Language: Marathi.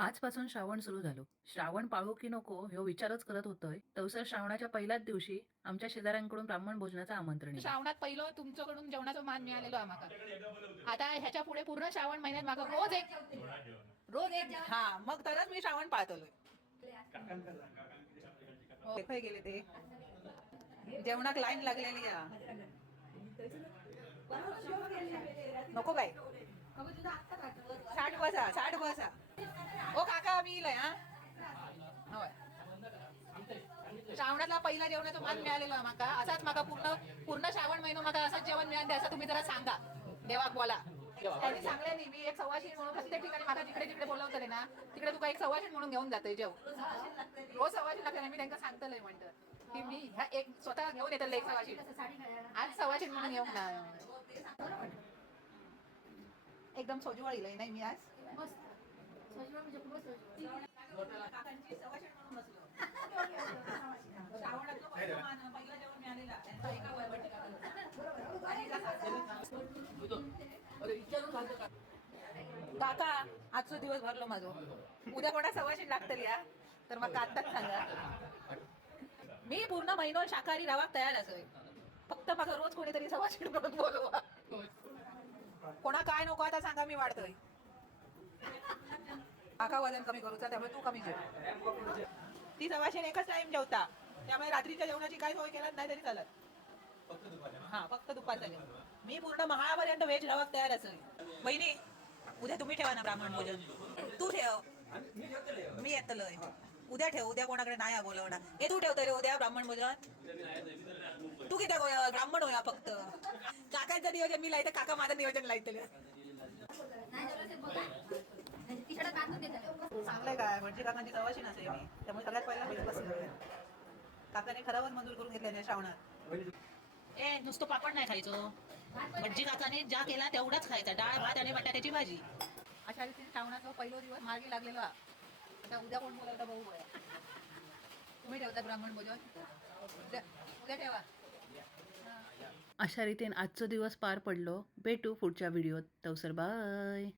आजपासून श्रावण सुरू झालो. श्रावण पाळू की नको ह्यो विचारच करत होतोय. तवसर श्रावणाच्या पहिल्याच दिवशी आमच्या शेजाऱ्यांकडून ब्राह्मण भोजनाचं आमंत्रण आहे. श्रावणात पहिलं तुमच्याकडून जेवणाचा मान मिळालेलो आम्हाला. आता ह्याच्या पुढे पूर्ण श्रावण महिन्यात मागं रोज एक हा मग तरच मी श्रावण पाळतलोय. खय गेले ते जेवणाक लाईन लागलेली या नको काय 60 बसा ओ काका मी इलय हा होय. श्रावणातला पहिला जेवणाचा मान मिळालेला माका असाच माका पूर्ण पूर्ण श्रावण महिना माका असंच जेवण मिळाले असं तुम्ही जरा सांगा देवाक बोला. त्यांनी सांगले नाही मी एक सवाशीण म्हणून प्रत्येक ठिकाणी माका जिकडे जिकडे बोलवतले ना तिकडे तुका एक सवाशीण म्हणून घेऊन जाते जेव रोज सवाशीण लागते. मी त्यांना सांगतलंय म्हणतं की मी ह्या एक स्वतः घेऊन येतले एक सवाशीण आज सवाशीण म्हणून येऊन ना एकदम सोजवळ इलय नाही मी आज काकांची सवाशीण म्हणून बसलो. श्रावणातलं पहिलं मान पहिलं जेवण मिळालेला त्यांचा एका वरवटी काका आजचा दिवस भरलो माझो उद्या कोणा सवाशीण लागतली या तर मग आत्ताच सांगा. मी पूर्ण महिनो शाकाहारी राहाक तयार असेल फक्त माझं रोज कोणीतरी सवाशीण म्हणून बोलवा. कोणा काय नको आता सांगा मी वाढतोय. काका वजन कमी करूचा त्यामुळे तू कमी जेव. ती सवाशीण एकच टाइम जेवता त्यामुळे रात्रीच्या जेवणाची काय सोय केला नाही तरी चालत. हा फक्त दुपारचा मी पूर्ण महापर्यंत व्हेज राहाक तयार असेल. बहिणी उद्या तुम्ही ठेवा ना ब्राह्मण भोजन. तू ठेव मी येतलोय उद्या ठेव. उद्या कोणाकडे नाही बोलवणार हे तू ठेवतो रे उद्या ब्राह्मण भोजन. तू किती ब्राह्मण होया फक्त काकांचं नियोजन मी लायते काका माझं नियोजन लायतले चांगलंय काय म्हणजे काकांची सवाशीण असेल मी त्यामुळे सगळ्यात पहिला मीच बसलोय. काकाने खराबच मंजूर करून घेतल्याने श्रावणात ए नुसतं पापड नाही खायचो. भटजी काकाने ज्या केला तेवढाच खायचा डाळ भात आणि बटाट्याची भाजी. अशा रीतीने श्रावणाचा पहिला दिवस मार्गी लागलेला. आता उद्या कोण बोलावता भाऊ तुम्ही ठेवता ब्राह्मण भोजन उद्या ठेवा. अशा रीतीने आजचा दिवस पार पडलो. भेटू पुढच्या व्हिडिओत. तवसर बाय.